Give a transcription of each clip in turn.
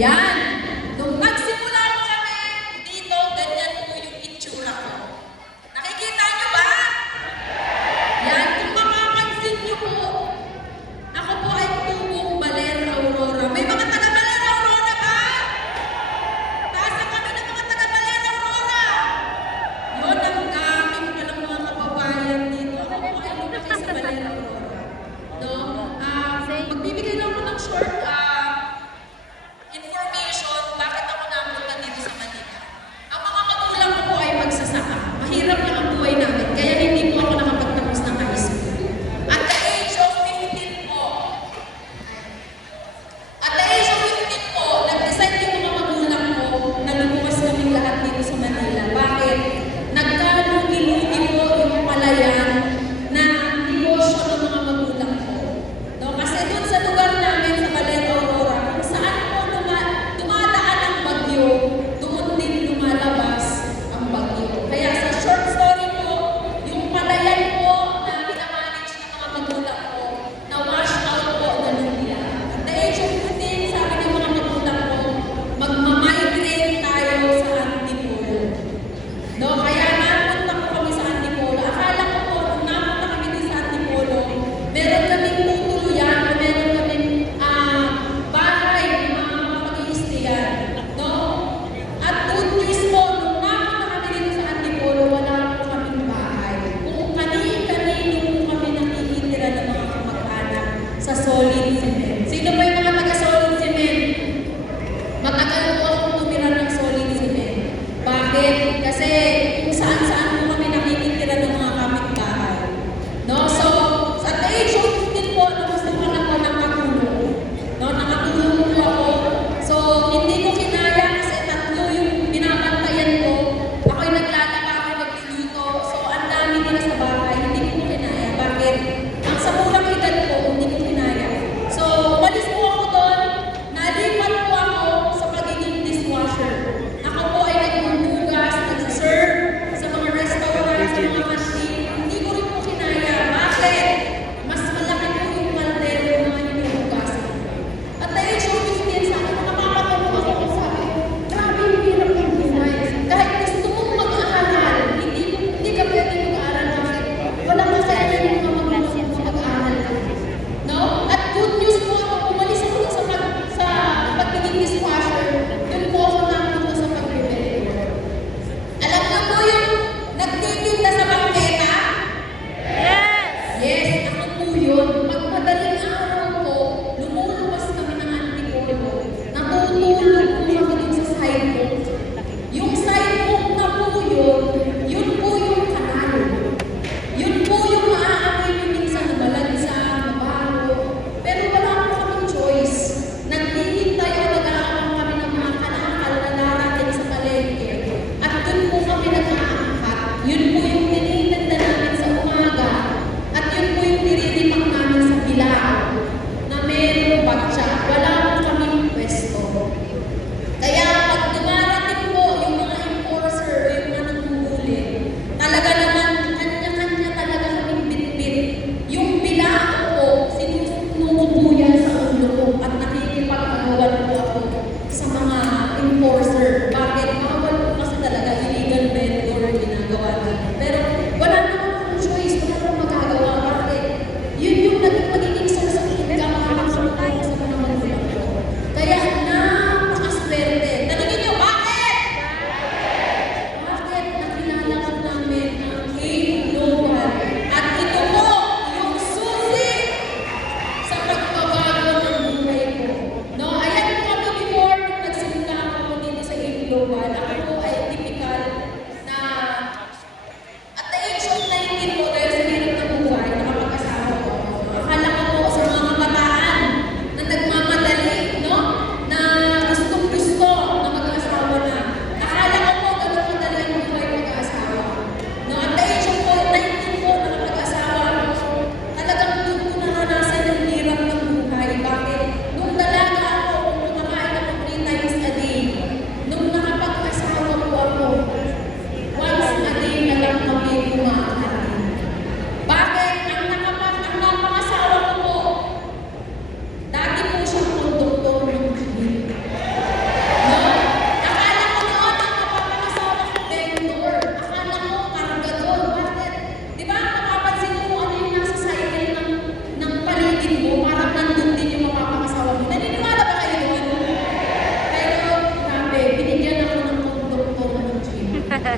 Yan! Nung nagsimula po kami dito, ganyan po yung itsura ko. Nakikita niyo ba? Yan, kung makapansin niyo po, ako po ay tubong Baler Aurora. May mga taga Baler Aurora ba? Taasan kami ng mga taga Baler Aurora. Yun ang gamit ko ng mga kababayan dito. Ako po ay lumaki sa Baler Aurora. No? Magbibigay lang po ng short information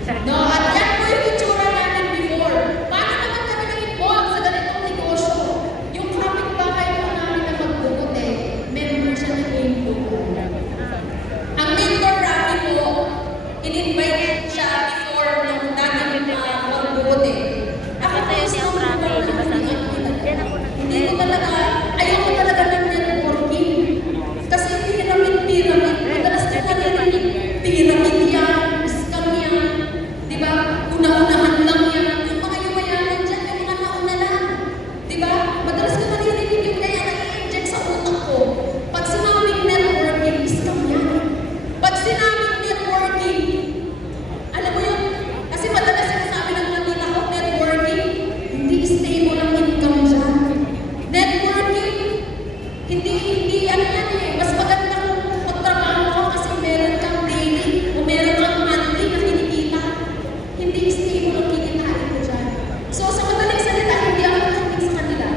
No, at yan po yung itsura namin before. Paano naman kami nag-involve sa ganitong negosyo? Yung kapitbahay po namin na magbukod member siya ng Ingo. Ang mentor Rocky po, in-invite siya before nung namin magbukod Ako po yung hindi ko talaga, ayoko talaga ng networking. Kasi pyramid. Madalas ko narinig, pyramid yan, scam yan. Diba? Una-unahan lang yan. Yung mga yumayaman dyan, yung mga nauna lang. Diba? Madalas ko narinig yung kaya nag-i-inject sa utak ko. Pag sinabing networking, scam yan. Pag sinabing networking, alam mo yun, kasi madalas sinasabi ng mga tita ko, networking, hindi stable ang income dyan. Networking, hindi ano yan mas maganda kung magtrabaho ka kasi meron kang daily o meron kang monthly na kinikita. Hindi stable ang kikitain mo dyan. So sa madaling salita, hindi ako nakaking sa kanila.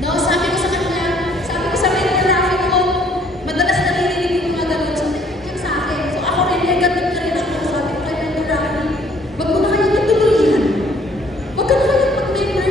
No, sabi ko sa mentor Rafi ko, madalas narinig yung mga ganun. So, yan sa akin. So ako rin, negative na rin ako. Sabi ko kay mentor Rafi, wag mo na kayong natuloy yan. Wag ka na kayong mag-member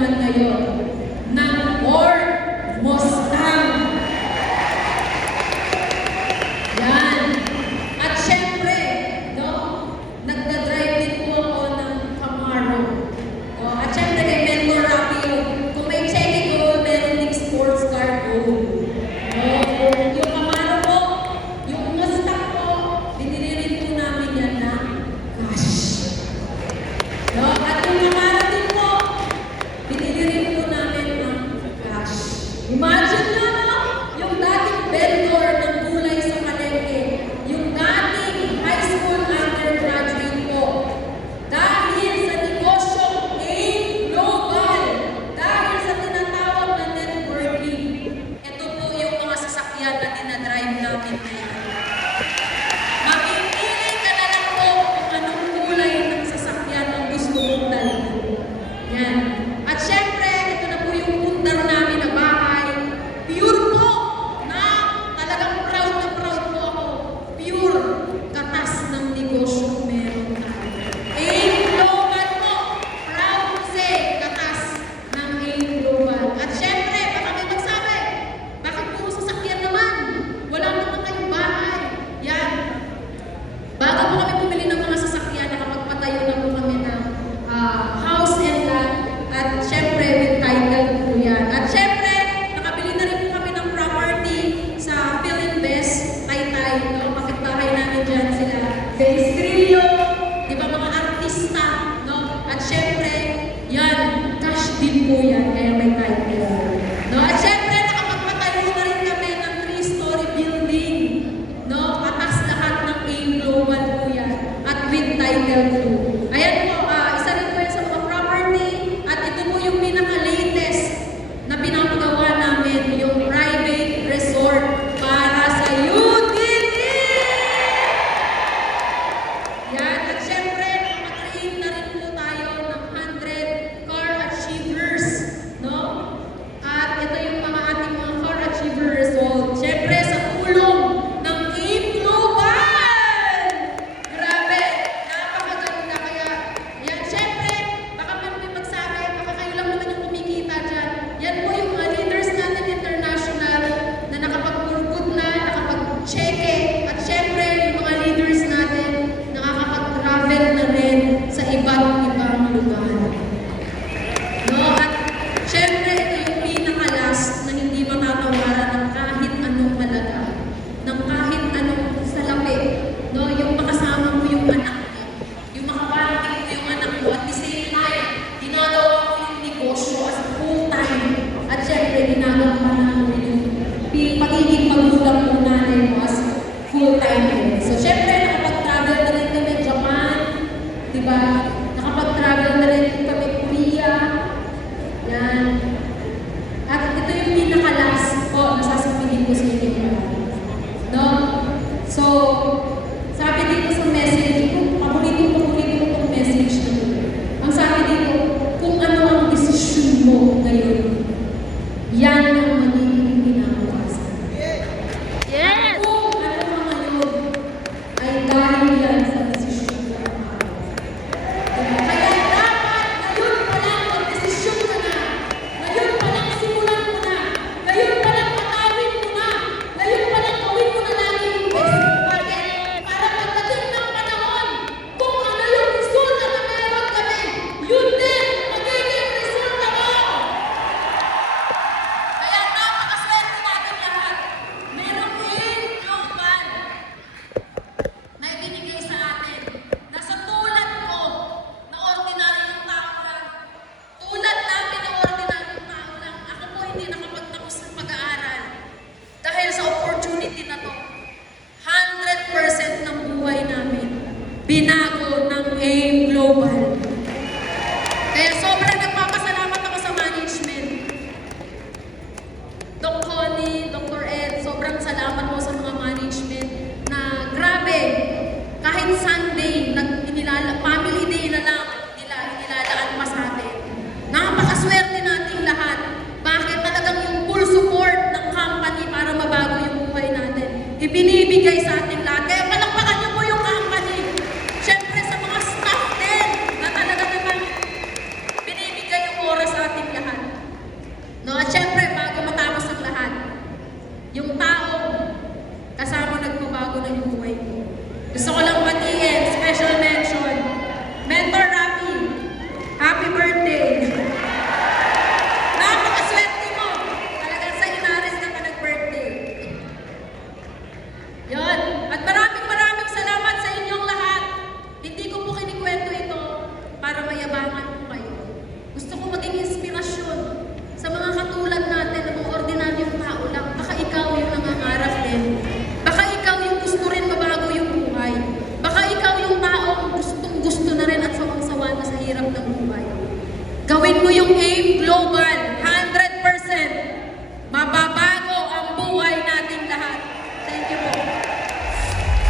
naman ngayon ng Ford Mustang. Yan. At syempre, no, nagdadrive din po ako ng Camaro. No, at syempre kay Mentor Rocky yun. Kung may cheque goal, meron ding sports car goal. No, yung Camaro po, yung Mustang po, binili rin po namin yan ng cash. No, at yung Camaro din po, binili rin po namin ng cash. Imagine nyo, no? Yung dating vendor ng gulay sa palengke, yung dating high school undergraduate po, dahil sa negosyong A-Global, dahil sa tinatawag na networking, ito po yung mga sasakyan na dinadrive namin ngayon. Mamimili ka na lang po kung anong kulay ng sasakyan ang gusto mong dalhin. Yan.